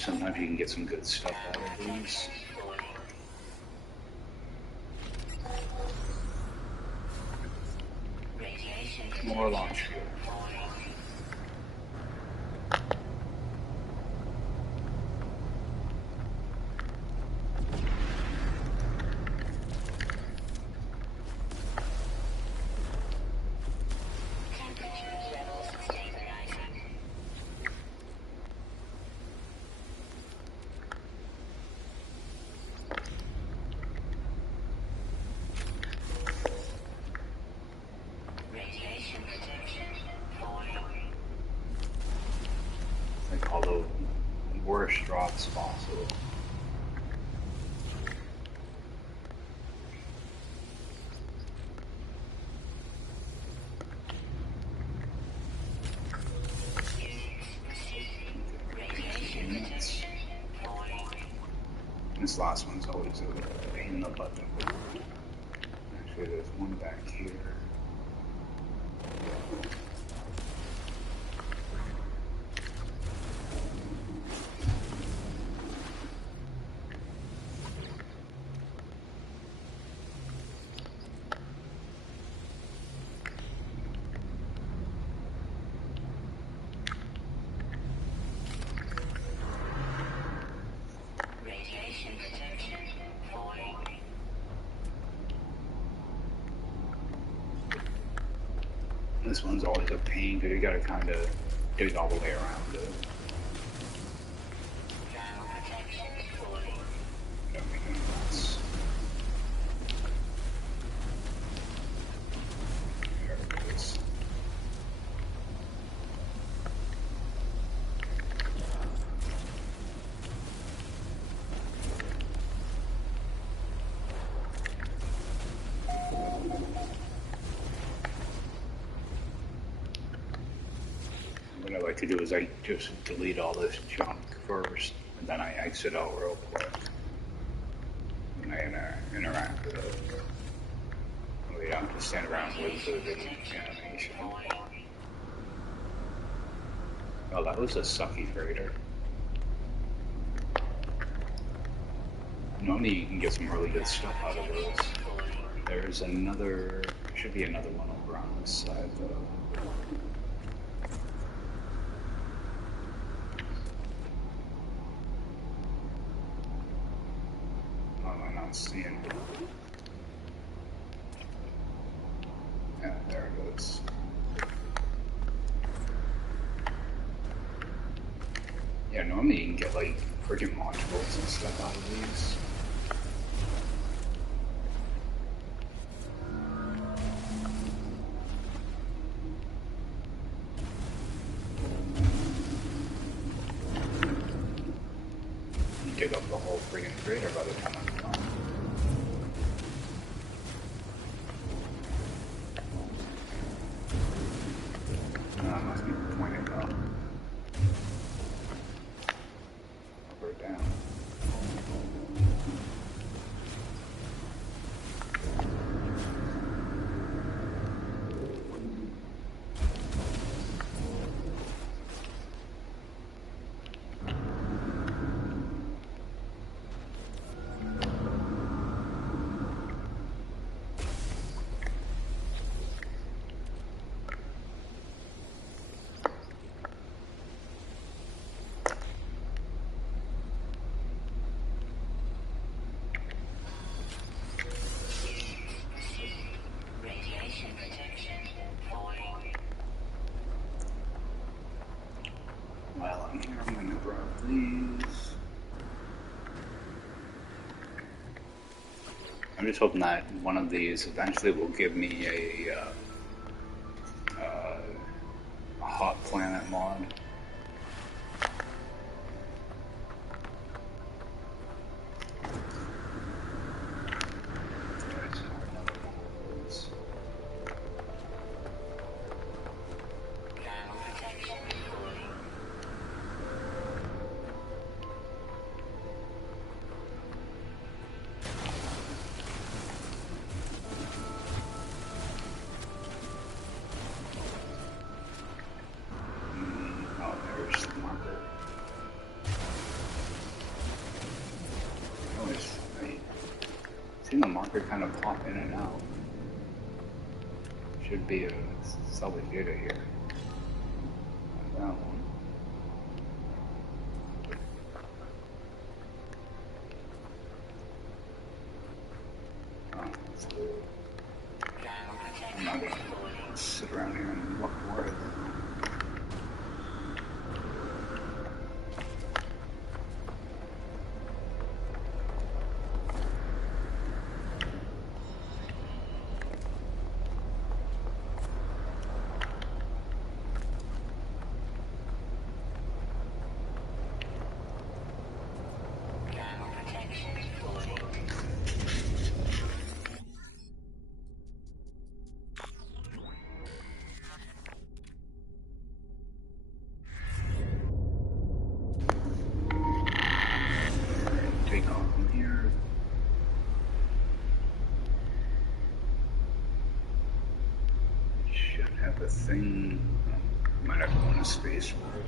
Sometimes you can get some good stuff out of these. More launch fuel. Like all the worst drops possible. This last one's always a pain in the butt. Actually, there's one back here. This one's always a pain because you gotta kind of dig all the way around it. Don't make any mess. There it is. What I like to do is I just delete all this junk first, and then I exit out real quick. And I interact with it. We don't have to stand around with the animation. Oh, that was a sucky freighter. Normally you can get some really good stuff out of those. There's another, should be another one over on this side though. Seeing it. Yeah, there it goes. Yeah, normally you can get like freaking modules and stuff out of these. You dig up the whole freaking freighter by the time I'm done. Must be pointed up. Up or down. While I'm here, I'm going to grab these. I'm just hoping that one of these eventually will give me a hot planet mod. They kind of pop in and out. Should be a solid data here. That one. I'm not gonna sit around here and look for it. Take off from here. Should have a thing. Might have to go into space for it.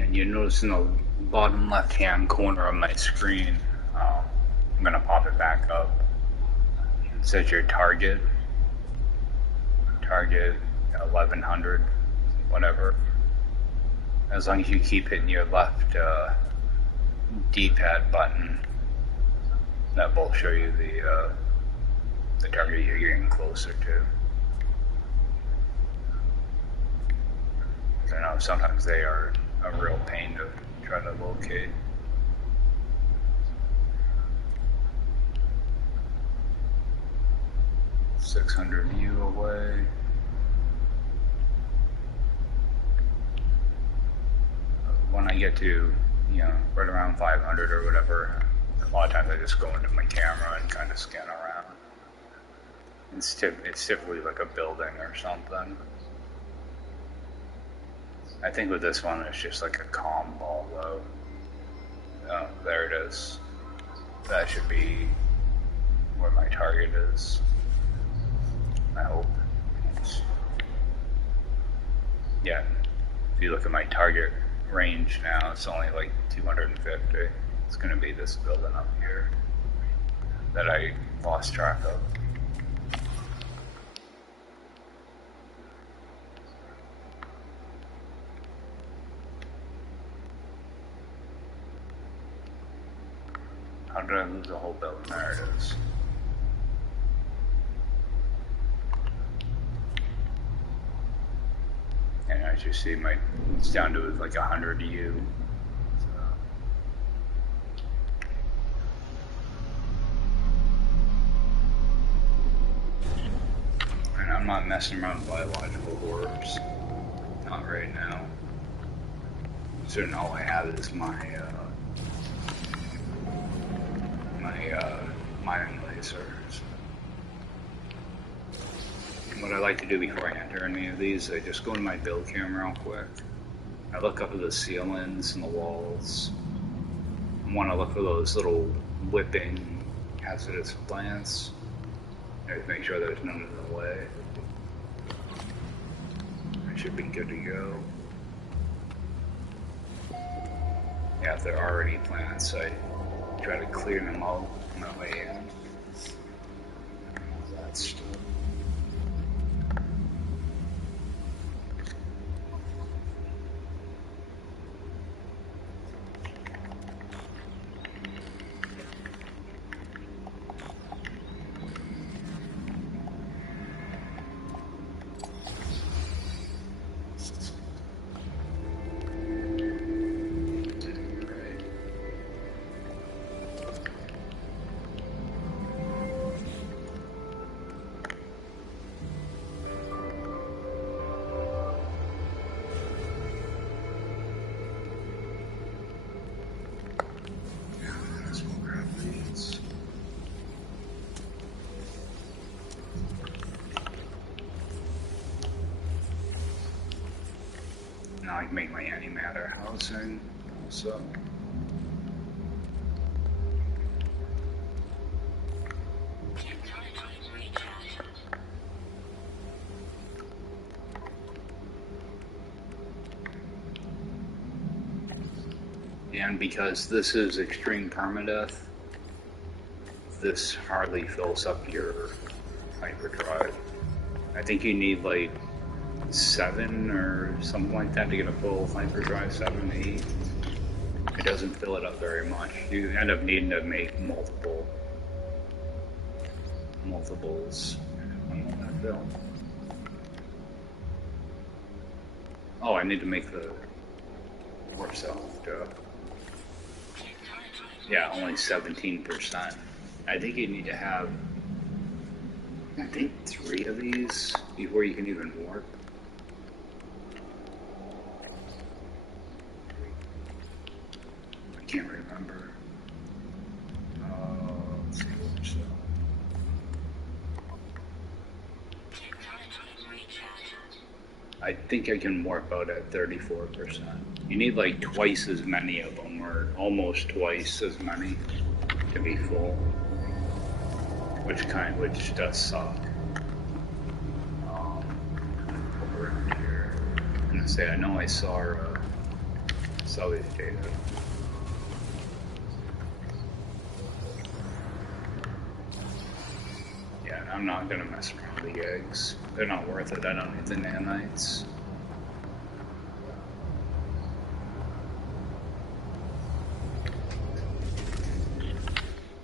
And you notice in the bottom left hand corner of my screen, I'm going to pop it back up. It says your target 1100, whatever. As long as you keep hitting your left D-pad button, that will show you the target you're getting closer to. I know sometimes they are a real pain to try to locate. .600 U away. When I get to, right around 500 or whatever, a lot of times I just go into my camera and kind of scan around. It's typically like a building or something. I think with this one, it's just like a comm ball, though. Oh, there it is. That should be where my target is. I hope. Yeah, if you look at my target range now, it's only like 250. It's going to be this building up here that I lost track of. How did I lose the whole building? There it is. And as you see, it's down to like 100 U. And I'm not messing around with biological orbs. Not right now. So all I have is my mining lasers. And what I like to do before I enter any of these, I just go into my build camera real quick. I look up at the ceilings and the walls. I want to look for those little whipping hazardous plants. Just make sure there's none in the way. I should be good to go. Yeah, if there are any plants, I try to clear them out on my way in. That's browsing also. And because this is extreme permadeath, this hardly fills up your hyperdrive. I think you need like 7 or something like that to get a full hyperdrive, 7, 8. It doesn't fill it up very much. You end up needing to make multiples. I'm not gonna fill. Oh, I need to make the warp cell. Duh. Yeah, only 17%. I think you need to have, I think, 3 of these before you can even warp. I can't remember. Let's see warp cell. I think I can warp out at 34%. You need like twice as many of them, or almost twice as many, to be full. Which does suck. Over here, I'm gonna say I know I saw these data. Yeah, I'm not gonna mess around with the eggs. They're not worth it. I don't need the nanites.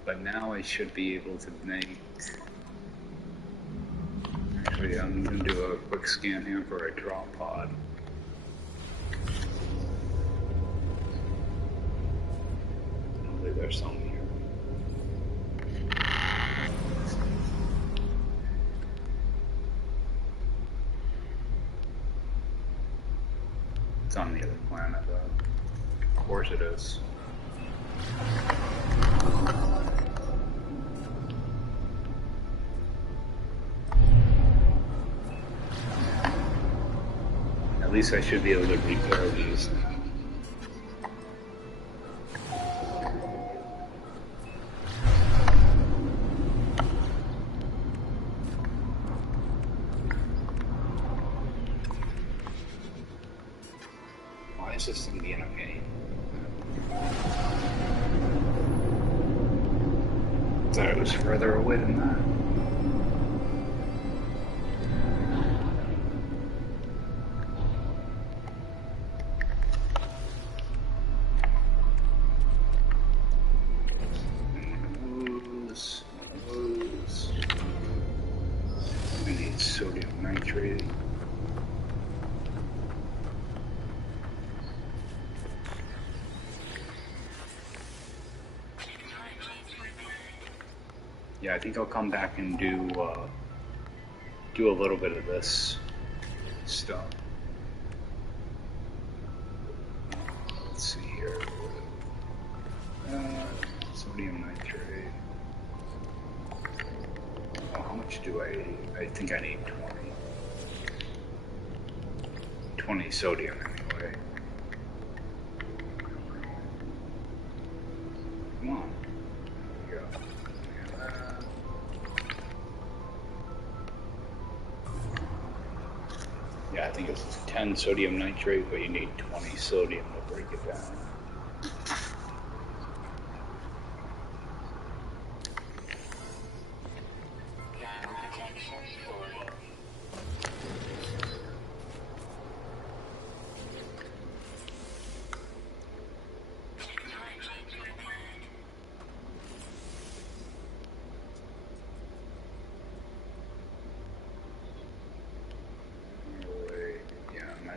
But now I should be able to make. Actually, I'm gonna do a quick scan here for a drop pod. Hopefully there's some here. It's on the other planet, though. Of course it is. At least I should be able to repair these now. Why is this thing being a pain? I thought it was further away than that. I need sodium nitrate. Yeah, I think I'll come back and do a little bit of this stuff. Let's see here. Sodium nitrate. Oh, how much do I think I need 20. 20 sodium anyway. Come on. There we go. Yeah, I think it's 10 sodium nitrate, but you need 20 sodium to break it down.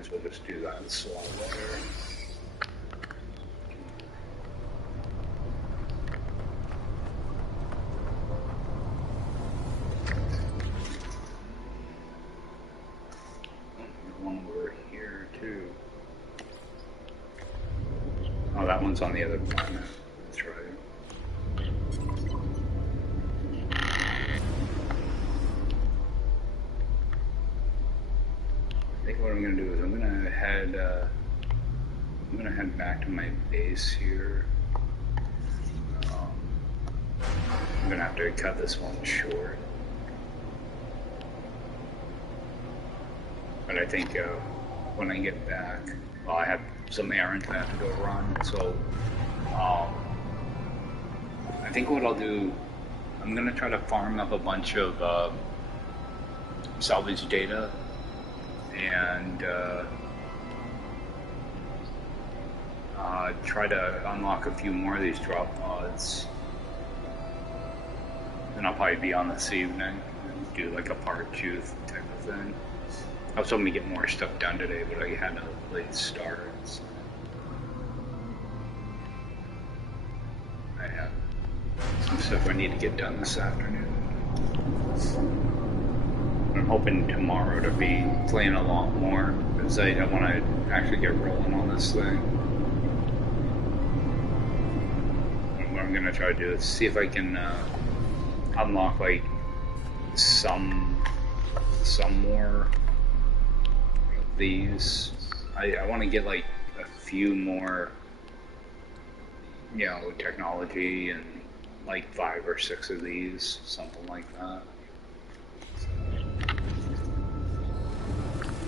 We'll just do that slot there. One over here too. Oh, that one's on the other planet. That's right. I think what I'm going to do is I'm going to I'm gonna head back to my base here. I'm gonna have to cut this one short. But I think when I get back, well, I have some errands I have to go run, so I think what I'll do, I'm gonna try to farm up a bunch of salvage data and try to unlock a few more of these drop pods. Then I'll probably be on this evening and do like a part 2 type of thing. I was hoping to get more stuff done today, but I had a late start. So I have some stuff I need to get done this afternoon. I'm hoping tomorrow to be playing a lot more, because I want to actually get rolling on this thing. And what I'm going to try to do is see if I can unlock like some more of these. I want to get like a few more, you know, technology and like 5 or 6 of these, something like that. So,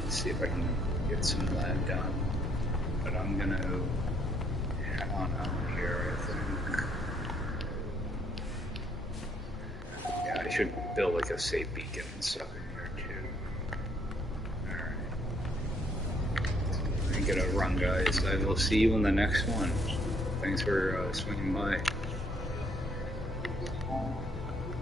let's see if I can get some of that done. But I'm gonna head on out here, I think. Yeah, I should build like a safe beacon and stuff in here too. Alright. I gotta run, guys. I will see you in the next one. Thanks for swinging by.